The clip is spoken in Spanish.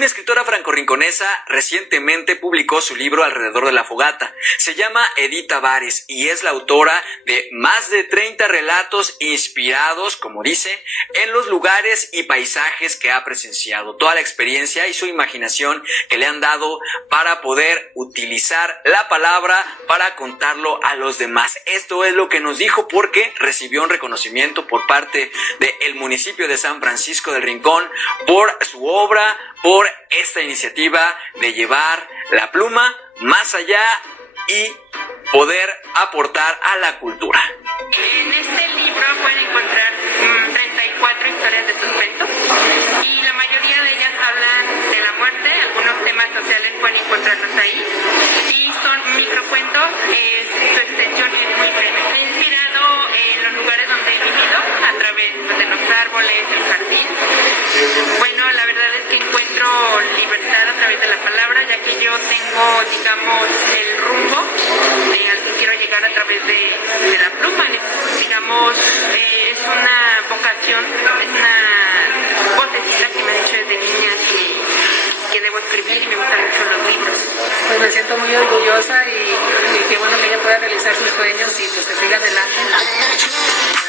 Una escritora franco-rinconesa recientemente publicó su libro Alrededor de la fogata. Se llama Edith Tavares y es la autora de más de 30 relatos inspirados, como dice, en los lugares y paisajes que ha presenciado. Toda la experiencia y su imaginación que le han dado para poder utilizar la palabra para contarlo a los demás. Esto es lo que nos dijo porque recibió un reconocimiento por parte del municipio de San Francisco del Rincón por su obra, por esta iniciativa de llevar la pluma más allá y poder aportar a la cultura. En este libro pueden encontrar 34 historias de suspenso y la mayoría de ellas hablan de la muerte, algunos temas sociales pueden encontrarlos ahí y son microcuentos, su extensión es muy breve. He inspirado en los lugares donde he vivido a través de los árboles, el jardín. Bueno, la verdad es que encuentro libertad a través de la palabra, ya que yo tengo, digamos, el rumbo al que quiero llegar a través de la pluma. Digamos, es una vocación, es una vocecita que me ha dicho desde niña que debo escribir y me gustan mucho los libros. Pues me siento muy orgullosa y qué bueno que ella pueda realizar sus sueños y pues que siga adelante.